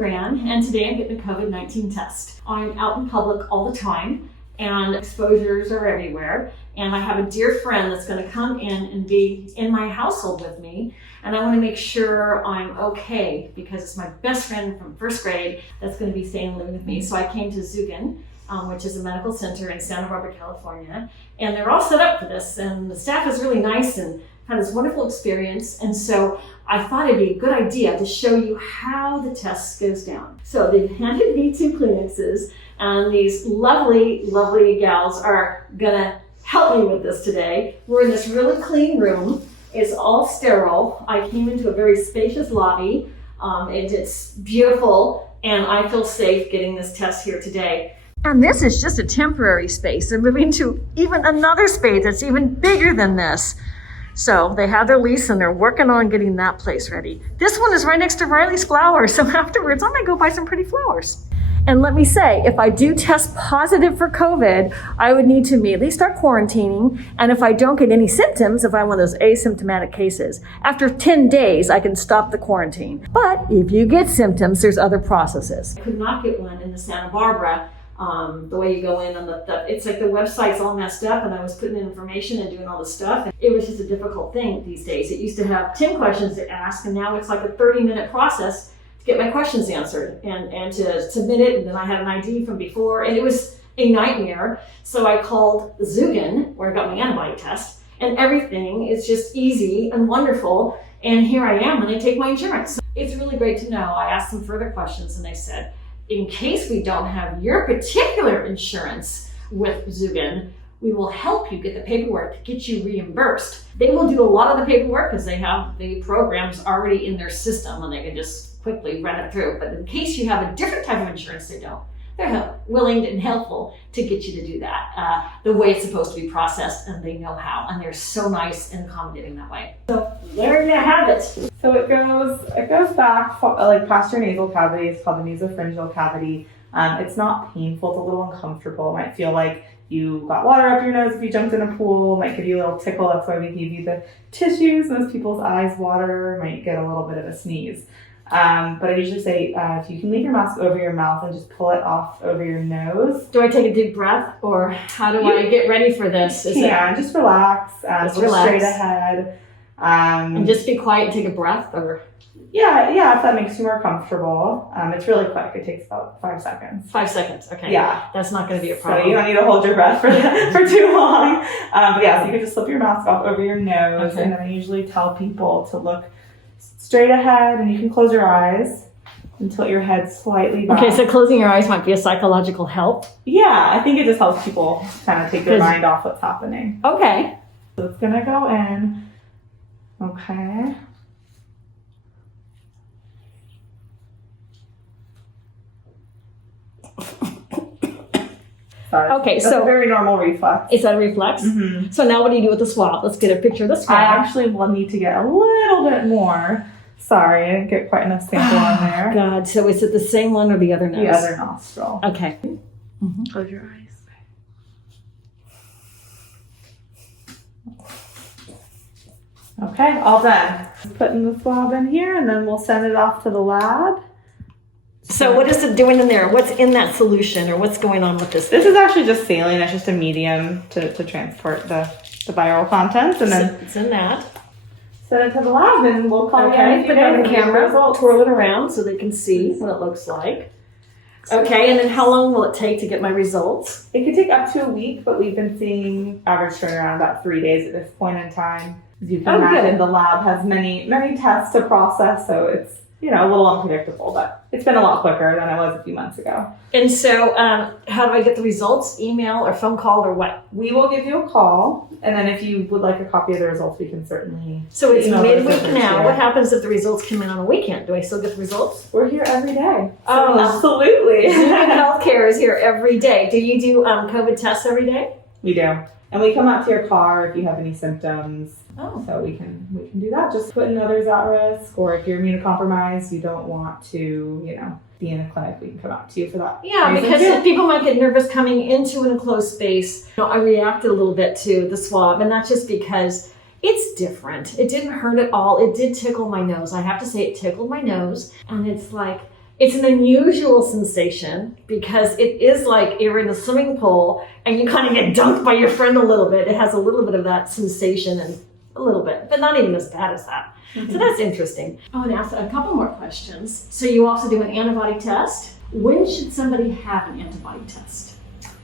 Gran, and today I'm getting a COVID-19 test. I'm out in public all the time, and exposures are everywhere. And I have a dear friend that's going to come in and be in my household with me, and I want to make sure I'm okay because it's my best friend from first grade that's going to be staying and living with me. So I came to Zugen, which is a medical center in Santa Barbara, California, and they're all set up for this, and the staff is really nice and had this wonderful experience. And so I thought it'd be a good idea to show you how the test goes down. So they've handed me 2 Kleenexes, and these lovely, lovely gals are gonna help me with this today. We're in this really clean room. It's all sterile. I came into a very spacious lobby. It's beautiful, and I feel safe getting this test here today. And this is just a temporary space. They're moving to even another space that's even bigger than this. So they have their lease and they're working on getting that place ready. This one is right next to Riley's flowers. So afterwards, I'm gonna go buy some pretty flowers. And let me say, if I do test positive for COVID, I would need to immediately start quarantining. And if I don't get any symptoms, if I'm one of those asymptomatic cases, after 10 days, I can stop the quarantine. But if you get symptoms, there's other processes. I could not get one in the Santa Barbara. The way you go in on it's like the website's all messed up, and I was putting in information and doing all this stuff. And it was just a difficult thing these days. It used to have 10 questions to ask, and now it's like a 30-minute process to get my questions answered and to submit it. And then I had an ID from before, and it was a nightmare. So I called Zugen, where I got my antibody test, and everything is just easy and wonderful. And here I am, and they take my insurance. So it's really great to know. I asked them further questions, and they said, in case we don't have your particular insurance with Zugen, we will help you get the paperwork to get you reimbursed. They will do a lot of the paperwork because they have the programs already in their system and they can just quickly run it through. But in case you have a different type of insurance, they don't. They're willing and helpful to get you to do that the way it's supposed to be processed, and they know how, and they're so nice and accommodating that way. So there you have it. So it goes back like past your nasal cavity. It's called the nasopharyngeal cavity. It's not painful. It's a little uncomfortable. It might feel like you got water up your nose if you jumped in a pool. It might give you a little tickle. That's why we give you the tissues. Most people's eyes water. Might get a little bit of a sneeze. But I usually say if you can leave your mask over your mouth and just pull it off over your nose. Do I take a deep breath, or how do I get ready for this? Just relax. Just relax. Straight ahead. And just be quiet and take a breath, or? Yeah, if that makes you more comfortable. It's really quick. It takes about 5 seconds. 5 seconds, okay. Yeah. That's not going to be a problem. So you don't need to hold your breath for too long. But yeah, so you can just slip your mask off over your nose. Okay. And then I usually tell people to look straight ahead, and you can close your eyes and tilt your head slightly back. Okay, so closing your eyes might be a psychological help. Yeah, I think it just helps people kind of take their mind off what's happening. Okay. So it's going to go in. Okay. Sorry. Okay, that's so a very normal reflex. Is that a reflex? Mm-hmm. So now what do you do with the swab? Let's get a picture of the swab. I actually will need to get a little bit more. Sorry, I didn't get quite enough sample on there. God, so is it the same one or the other nose? The other nostril. Okay. Mm-hmm. Close your eyes. Okay, all done. Putting the swab in here, and then we'll send it off to the lab. So what is it doing in there? What's in that solution, or what's going on with this? This is actually just saline. It's just a medium to transport the viral contents, and then it's in that. Send it to the lab, and we'll call you. Okay, put it on the camera, twirl it around so they can see what it looks like. Okay, and then how long will it take to get my results? It could take up to a week, but we've been seeing average turnaround about 3 days at this point in time. As you can imagine, the lab has many tests to process, so it's a little unpredictable, but it's been a lot quicker than it was a few months ago. And so how do I get the results? Email or phone call or what? We will give you a call, and then if you would like a copy of the results, we can certainly. So it's midweek now. What happens if the results come in on a weekend? Do I still get the results? We're here every day. Oh, absolutely. Zugen Healthcare is here every day. Do you do COVID tests every day? We do. And we come out to your car if you have any symptoms. Oh. So we can do that. Just putting others at risk, or if you're immunocompromised, you don't want to, be in a clinic, we can come out to you for that. Yeah, because people might get nervous coming into an enclosed space. I reacted a little bit to the swab, and that's just because it's different. It didn't hurt at all. It did tickle my nose. I have to say it tickled my nose, and it's like, It's an unusual sensation because it is like you're in a swimming pool and you kind of get dunked by your friend a little bit. It has a little bit of that sensation and a little bit, but not even as bad as that. So that's interesting. I want to ask a couple more questions. So you also do an antibody test. When should somebody have an antibody test?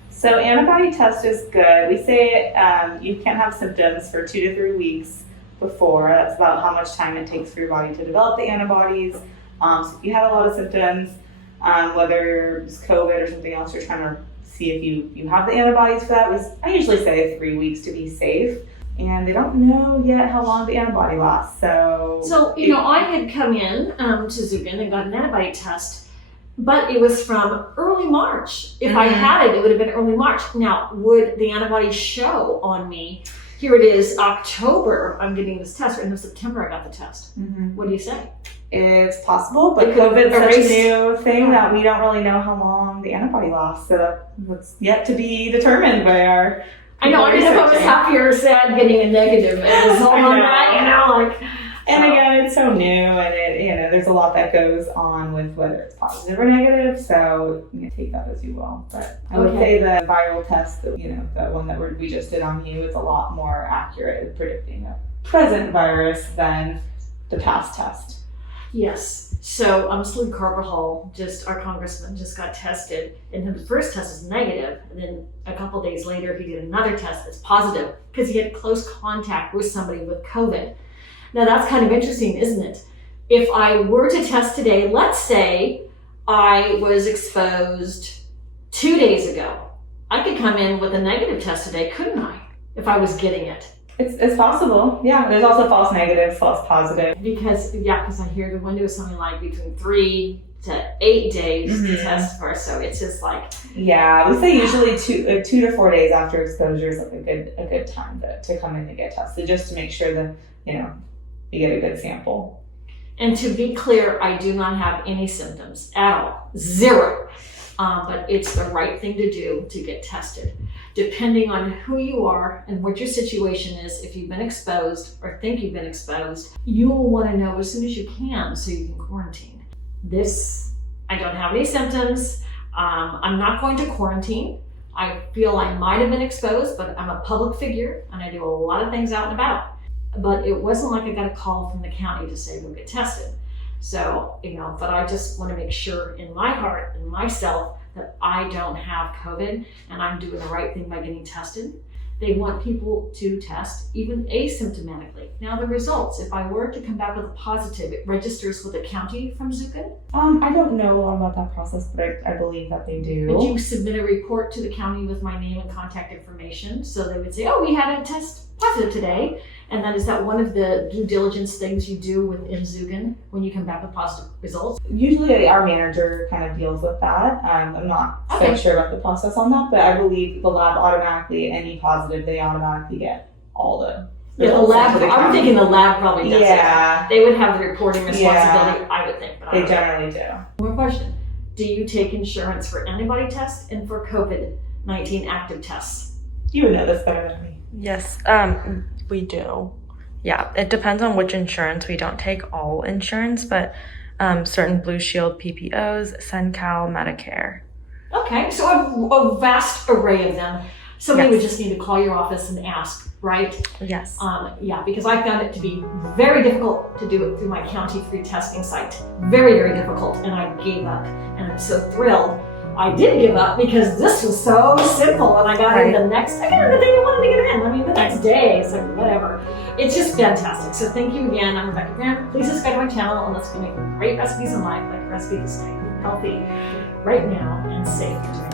So antibody test is good. We say you can't have symptoms for 2 to 3 weeks before. That's about how much time it takes for your body to develop the antibodies. So if you have a lot of symptoms, whether it's COVID or something else, you're trying to see if you have the antibodies for that. I usually say 3 weeks to be safe. And they don't know yet how long the antibody lasts. So I had come in to Zugen and got an antibody test, but it was from early March. If I had it would have been early March. Now, would the antibodies show on me? Here it is, October, I'm getting this test, or in September I got the test. What do you say? It's possible, but COVID's such a new thing that we don't really know how long the antibody lasts. So that's yet to be determined by our. I know, I don't know if I was happy or sad getting a negative result on that, And again, it's so new, and there's a lot that goes on with whether it's positive or negative, so you can take that as you will. But I would say the viral test, the one that we just did on you, is a lot more accurate at predicting a present virus than the past test. Yes. So Salud Carvajal, our congressman, just got tested, and his first test was negative, and then a couple days later he did another test that's positive because he had close contact with somebody with COVID. Now that's kind of interesting, isn't it? If I were to test today, let's say I was exposed 2 days ago, I could come in with a negative test today, couldn't I? If I was getting it. It's possible. Yeah, there's also false negatives, false positive. Because I hear the window is something like between 3 to 8 days to test for. So it's just like. Yeah, we say usually 2 to 4 days after exposure is like a good time to come in to get tested, just to make sure that you get a good sample. And to be clear, I do not have any symptoms at all, 0. But it's the right thing to do to get tested. Depending on who you are and what your situation is, if you've been exposed or think you've been exposed, you will want to know as soon as you can so you can quarantine. I don't have any symptoms. I'm not going to quarantine. I feel I might have been exposed, but I'm a public figure and I do a lot of things out and about. But it wasn't like I got a call from the county to say, go get tested. So, but I just want to make sure in my heart and myself that I don't have COVID and I'm doing the right thing by getting tested. They want people to test even asymptomatically. Now the results, if I were to come back with a positive, it registers with the county from Zugen? I don't know a lot about that process, but I believe that they do. Would you submit a report to the county with my name and contact information? So they would say, we had a test positive today. And then is that one of the due diligence things you do within Zugen when you come back with positive results? Usually our manager kind of deals with that. I'm not so sure about the process on that, but I believe the lab automatically, any positive, they automatically get all the the lab. I'm thinking the lab probably does it. They would have the reporting responsibility, I would think. But they generally do. One more question. Do you take insurance for antibody tests and for COVID-19 active tests? You would know this better than me. Yes, we do. Yeah, it depends on which insurance. We don't take all insurance, but certain Blue Shield PPOs, SenCal, Medicare. Okay, so a vast array of them. Somebody would just need to call your office and ask, right? Yes. Because I found it to be very difficult to do it through my county free testing site. Very, very difficult, and I gave up. And I'm so thrilled I did give up because this was so simple, and I got in the day I wanted to get in. I mean, the next day, it's like whatever. It's just fantastic. So thank you again. I'm Rebecca Grant. Please subscribe to my channel, and let's go make great recipes in life, like a recipe to stay healthy right now and safe.